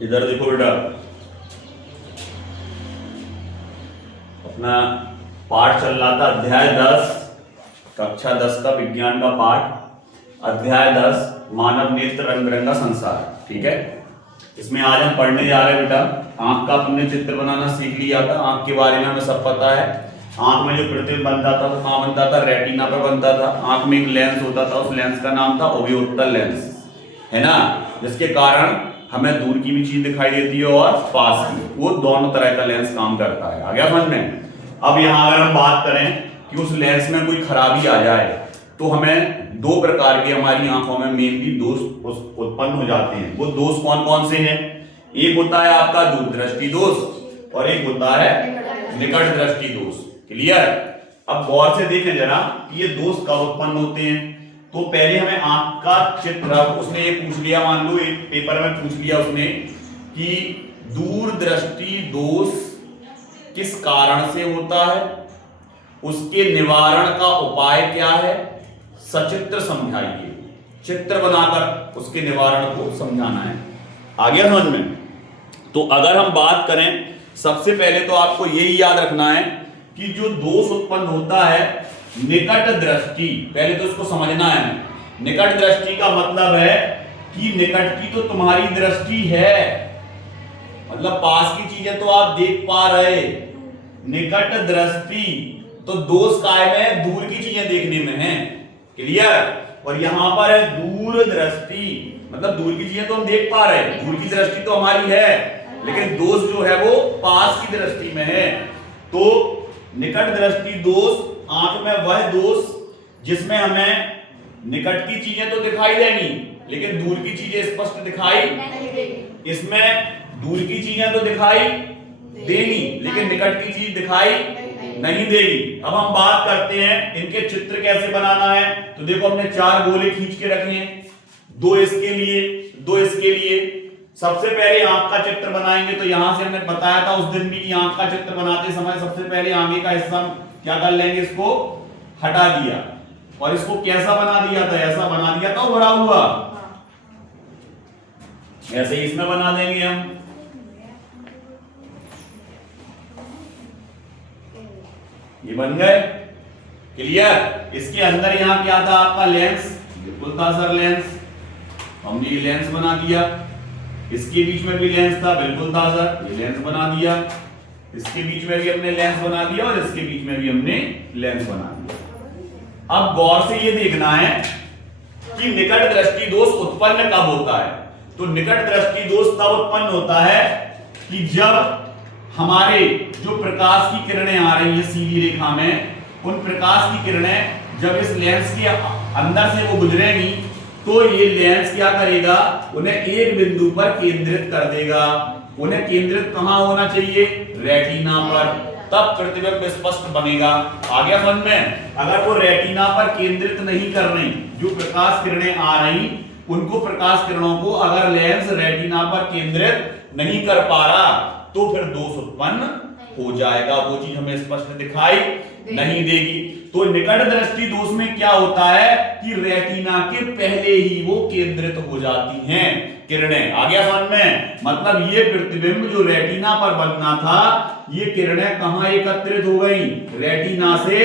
इधर देखो बेटा, अपना पाठ चल रहा था अध्याय 10, कक्षा 10 का विज्ञान का पाठ, अध्याय 10 मानव नेत्र रंग बिरंगा संसार। ठीक है, इसमें आज हम पढ़ने जा रहे हैं बेटा, आंख का अपने चित्र बनाना सीख लिया था। आंख के बारे में हमें सब पता है। आंख में जो प्रतिबिंब बनता था वो कहाँ बनता था? रेटिना पर बनता था। आंख में एक लेंस होता था, उस लेंस का नाम था ओवियोत्तल लेंस, है ना, जिसके कारण हमें दूर की भी चीज दिखाई देती है और पास की, वो दोनों तरह का लेंस काम करता है। आ गया समझ में? अब यहाँ अगर हम बात करें कि उस लेंस में कोई खराबी आ जाए तो हमें दो प्रकार के हमारी आंखों में मेनली दोष उत्पन्न हो जाते हैं। वो दोष कौन कौन से हैं? एक होता है आपका दूरदृष्टि दोष और एक होता है निकट दृष्टि दोष। क्लियर? अब गौर से देखें जरा कि ये दोष कब उत्पन्न होते हैं। तो पहले हमें आंख का चित्र, उसने ये पूछ लिया, मान लो एक पेपर में पूछ लिया उसने कि दूरदृष्टि दोष किस कारण से होता है, उसके निवारण का उपाय क्या है, सचित्र समझाइए। चित्र बनाकर उसके निवारण को समझाना है। आ गया समझ में? तो अगर हम बात करें, सबसे पहले तो आपको यही याद रखना है कि जो दोष उत्पन्न होता है निकट दृष्टि, पहले तो इसको समझना है। निकट दृष्टि का मतलब है कि निकट की तो तुम्हारी दृष्टि है, मतलब पास की चीजें तो आप देख पा रहे। निकट दृष्टि तो दोष कायम है दूर की चीजें देखने में है। क्लियर? और यहां पर है दूर दृष्टि, मतलब दूर की चीजें तो हम देख पा रहे हैं, दूर की दृष्टि तो हमारी है, लेकिन दोष जो है वो पास की दृष्टि में है। तो निकट दृष्टि दोष आंख में वह दोष जिसमें हमें निकट की चीजें तो दिखाई देंगी लेकिन दूर की चीजें स्पष्ट दिखाई नहीं देंगी। इसमें दूर की चीजें तो दिखाई देंगी लेकिन निकट की चीज दिखाई नहीं देगी। अब हम बात करते हैं इनके चित्र कैसे बनाना है। तो देखो हमने 4 गोले खींच के रखे हैं, 2 इसके लिए, 2 इसके लिए। सबसे पहले आंख का चित्र बनाएंगे तो यहां से हमने बताया था उस दिन भी कि आंख का चित्र बनाते समय सबसे पहले आगे का हिस्सा क्या कर लेंगे, इसको हटा दिया। और इसको कैसा बना दिया था? ऐसा बना दिया था भरा हुआ, ऐसे ही इसमें बना देंगे हम। ये बन गए। क्लियर? इसके अंदर यहां क्या था आपका? लेंस, बिल्कुल था सर लेंस, हमने ये लेंस बना दिया। इसके बीच में भी लेंस था, बिल्कुल था सर, ये लेंस बना दिया। इसके बीच में भी हमने लेंस बना दिया और इसके बीच में भी हमने लेंस बना दिया। अब गौर से ये देखना है कि निकट दृष्टि दोष उत्पन्न कब होता है। तो निकट दृष्टि दोष तब उत्पन्न होता है कि जब हमारे जो प्रकाश की किरणें आ रही है सीधी रेखा में, उन प्रकाश की किरणें जब इस लेंस के अंदर से वो गुजरेंगी तो ये लेंस क्या करेगा? उन्हें एक बिंदु पर केंद्रित कर देगा। उन्हें केंद्रित कहां होना चाहिए? रेटिना पर, तब प्रतिबिंब स्पष्ट बनेगा। आ गया समझ में? अगर वो रेटिना पर केंद्रित नहीं कर रही, जो प्रकाश किरणें आ रही उनको, प्रकाश किरणों को अगर लेंस रेटिना पर केंद्रित नहीं कर पा रहा तो फिर दोष उत्पन्न हो जाएगा, वो चीज हमें स्पष्ट दिखाई नहीं देगी। तो निकट दृष्टि दोष में क्या होता है कि रेटिना के पहले ही वो केंद्रित हो जाती हैं किरणें। आ गया समझ में? मतलब ये प्रतिबिंब जो रेटिना पर बनना था, ये किरणें कहां एकत्रित हो गई? रेटिना से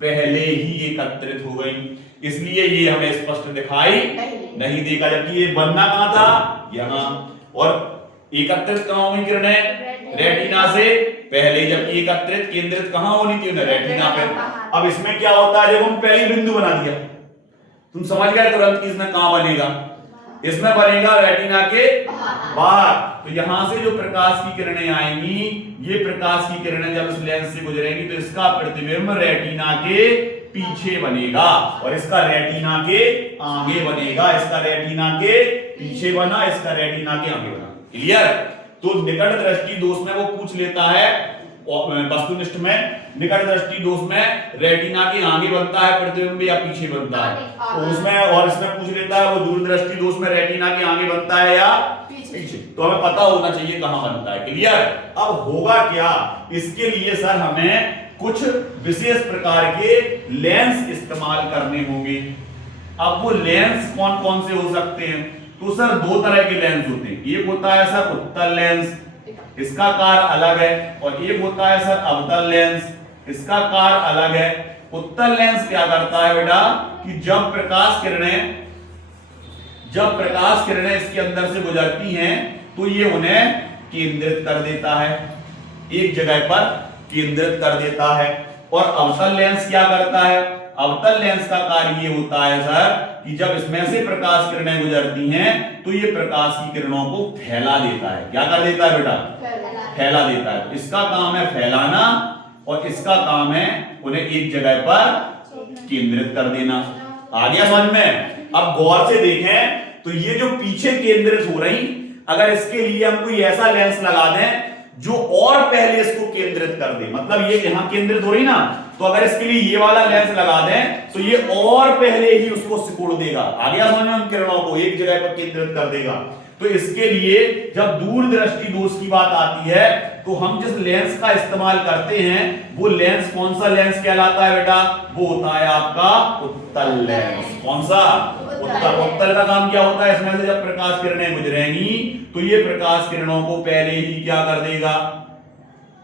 पहले ही एकत्रित हो गई, इसलिए ये हमें स्पष्ट दिखाई नहीं देगा। जबकि ये बनना कहां था? यहां। और एकत्रित कहां होंगी किरणें? रेटिना से पहले। जबकि एकत्रित केंद्रित कहां होनी थी? रेटिना पे। अब इसमें क्या होता है, जब हम पहले बिंदु बना दिया, तुम समझ गए तुरंत कि इसमें कहां बनेगा? इसमें बनेगा रेटिना के बाहर। तो यहां से जो प्रकाश की किरणें आएंगी, ये प्रकाश की किरणें जब इस लेंस से गुजरेंगी तो इसका प्रतिबिंब रेटिना के पीछे बनेगा और इसका रेटिना के आगे बनेगा। इसका रेटिना के पीछे बना, इसका रेटिना के आगे बना। क्लियर? तो निकट दृष्टि दोष में वो पूछ लेता है, वस्तुनिष्ठ में निकट दृष्टि दोष में रेटिना के आगे बनता है प्रतिबिंब या पीछे बनता है, तो उसमें, और इसमें पूछ लेता है वो दूरदृष्टि दोष में रेटिना के आगे बनता है या पीछे। तो हमें पता होना चाहिए कहां बनता है। क्लियर? अब होगा क्या, इसके लिए सर हमें कुछ विशेष प्रकार के लेंस इस्तेमाल करने होंगे। अब वो लेंस कौन कौन से हो सकते हैं? तो सर दो तरह के लेंस होते हैं, एक होता है सर उत्तल लेंस, इसका कार्य अलग है, और एक होता है सर अवतल लेंस, इसका कार्य अलग है। उत्तल लेंस क्या करता है बेटा कि जब प्रकाश किरणें इसके अंदर से गुजरती हैं तो ये उन्हें केंद्रित कर देता है, एक जगह पर केंद्रित कर देता है। और अवतल लेंस क्या करता है, अवतल लेंस का कार्य ये होता है सर कि जब इसमें से प्रकाश किरणें गुजरती हैं तो ये प्रकाश की किरणों को फैला देता है। क्या कर देता है बेटा, फैला देता है। तो इसका काम है फैलाना और इसका काम है उन्हें एक जगह पर केंद्रित कर देना। आ गया समझ में? अब गौर से देखें तो ये जो पीछे केंद्रित हो रही, अगर इसके लिए हम कोई ऐसा लेंस लगा दें जो और पहले इसको केंद्रित कर दे, मतलब ये यहां केंद्रित हो रही ना, तो अगर इसके लिए ये वाला लेंस लगा दें तो ये और पहले ही उसको सिकुड़ देगा। आ गया समझ में? उन किरणों को एक जगह पर केंद्रित कर देगा। तो इसके लिए जब दूरदृष्टि दोष की बात आती है तो हम जिस लेंस का इस्तेमाल करते हैं वो लेंस कौन सा लेंस कहलाता है बेटा, वो होता है आपका उत्तल लेंस। कौन सा? उत्तल। उत्तल का काम क्या होता है, इसमें से जब प्रकाश किरणें गुजरेंगी तो ये प्रकाश किरणों को पहले ही क्या कर देगा,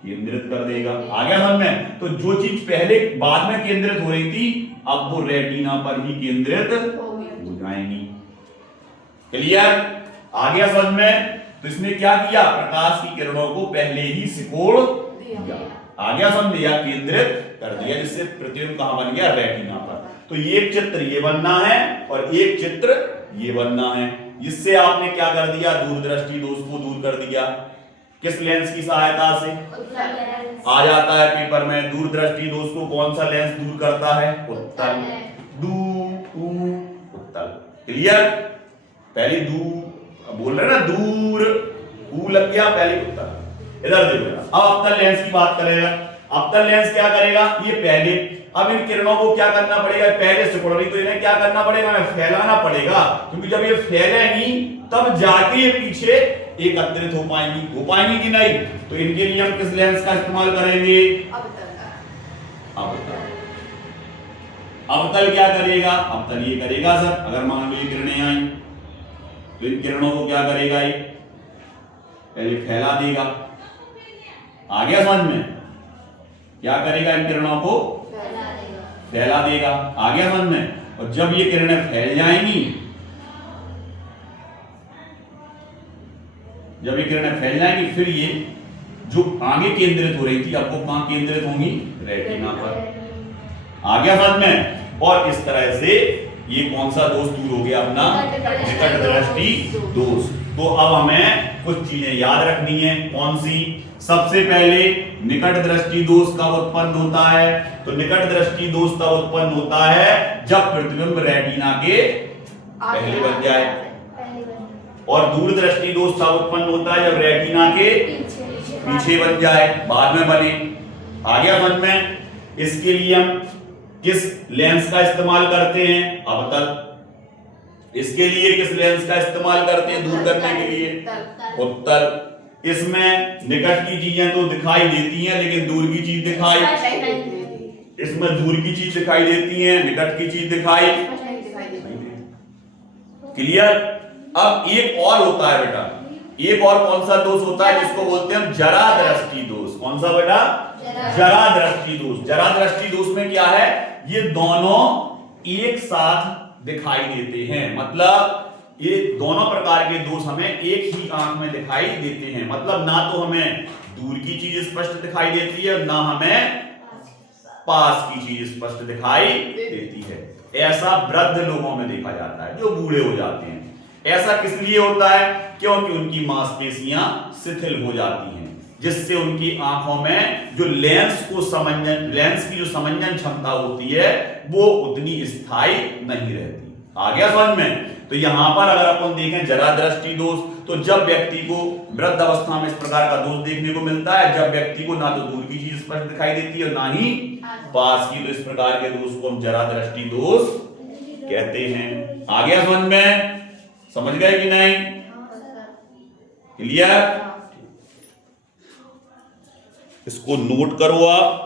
केंद्रित कर देगा। आ गया समझ में? तो जो चीज पहले बाद में केंद्रित हो रही थी अब वो रेटिना पर ही केंद्रित हो जाएंगी। क्लियर? आ गया समझ में? तो इसने क्या किया, प्रकाश की किरणों को पहले ही सिकोड़ दिया। आ गया समझ में? या केंद्रित कर दिया, जिससे प्रतिबिंब कहां बन गया, रेटिना पर। तो एक चित्र ये बनना है और एक चित्र ये बनना है। इससे आपने क्या कर दिया, दूरदृष्टि दोष को दूर कर दिया। किस लेंस की सहायता से? आ जाता है पेपर में, दूरदृष्टि दोष को कौन सा लेंस दूर करता है, उत्तल। उत्तल। क्लियर? पहले बोल रहे ना दूर, लग गया, पहले उत्तल। इधर देखो, अब अवतल लेंस की बात करेगा। अवतल लेंस क्या करेगा, ये पहले, अब इन किरणों को क्या करना पड़ेगा, पहले सिकुड़ रही तो इन्हें क्या करना पड़ेगा, फैलाना पड़ेगा, क्योंकि जब ये फैलेंगी तब जाके ये पीछे एकत्रित हो पाएंगी कि नहीं। तो इनके लिए हम किस लेंस का इस्तेमाल करेंगे, अवतल। अवतल क्या करेगा, अवतल ये करेगा सर, अगर मान लो ये किरणें आई तो इन किरणों को क्या करेगा, ये पहले फैला देगा। आ गया समझ में? क्या करेगा, इन किरणों को फैला देगा। आ गया समझ में? और जब ये किरणें फैल जाएंगी, जब ये किरणें फैल जाएंगी फिर ये जो आगे केंद्रित हो रही थी अब वो कहां केंद्रित होंगी, रेटिना पर। आ गया समझ में? और इस तरह से ये कौन सा दोष दूर हो गया, अपना निकट दृष्टि दोष। तो अब हमें कुछ चीजें याद रखनी है। कौन सी? सबसे पहले निकट दृष्टि दोष कब उत्पन्न होता है, तो निकट दृष्टि दोष तब उत्पन्न होता है जब प्रतिबिंब रेटिना के पहले बन जाए, और दूरदृष्टि दोष तब उत्पन्न होता है जब रेटिना के पीछे बन जाए, बाद में बने। आ गया समझ में? इसके लिए हम किस लेंस का इस्तेमाल करते हैं, अवतल। इसके लिए किस लेंस का इस्तेमाल करते हैं दूर करने के लिए, उत्तल। इसमें निकट की चीजें तो दिखाई देती हैं लेकिन दूर की चीज दिखाई, इसमें दूर की चीज दिखाई देती है, निकट की चीज दिखाई। क्लियर? अब एक और होता है बेटा, एक और कौन सा दोष होता है जिसको बोलते हैं जरा दृष्टि दोष। कौन सा बेटा, जरा दृष्टि दोष। जरा दृष्टि दोष में क्या है, ये दोनों एक साथ दिखाई देते हैं, मतलब ये दोनों प्रकार के दोष हमें एक ही आंख में दिखाई देते हैं। मतलब ना तो हमें दूर की चीज स्पष्ट दिखाई देती है और ना हमें पास की चीज स्पष्ट दिखाई देती है। ऐसा वृद्ध लोगों में देखा जाता है जो बूढ़े हो जाते हैं। ऐसा किस लिए होता है, क्योंकि उनकी मांसपेशियां शिथिल हो जाती हैं, जिससे उनकी आंखों में जो लेंस की जो समंजन क्षमता होती है वो उतनी स्थायी नहीं रहती। आ गया समझ में? तो यहां पर अगर अपन देखें जरा दृष्टि दोष, तो जब व्यक्ति को वृद्ध अवस्था में इस प्रकार का दोष देखने को मिलता है जब व्यक्ति को ना तो दूर की चीज स्पष्ट दिखाई देती है और ना ही पास की, तो इस प्रकार के दोष को हम जरा दृष्टि दोष कहते हैं। आ गया समझ में? समझ गए कि नहीं? क्लियर? इसको नोट करो आप।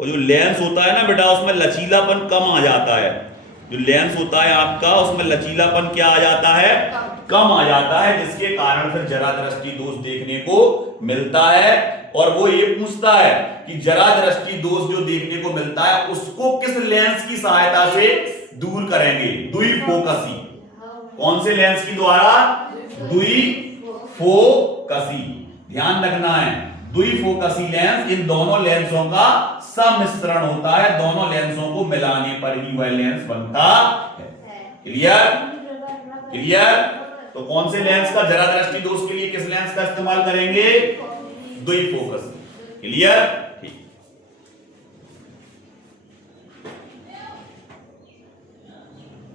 और जो लेंस होता है ना बेटा उसमें लचीलापन कम आ जाता है, जो लेंस होता है आपका उसमें लचीलापन क्या आ जाता है, कम आ जाता है, जिसके कारण फिर जरा दृष्टि दोष देखने को मिलता है। और वो ये पूछता है कि जरा दृष्टि दोष जो देखने को मिलता है उसको किस लेंस की सहायता से दूर करेंगे, द्विफोकसी। कौन से लेंस की द्वारा, द्विफोकसी। ध्यान रखना है, द्विफोकसी लेंस, इन दोनों लेंसों का सम्मिश्रण होता है, दोनों लेंसों को मिलाने पर ही वह लेंस बनता है। Clear, clear. तो कौन से लेंस का जरा दृष्टि दोष के लिए किस लेंस का इस्तेमाल करेंगे, द्विफोकसी। क्लियर।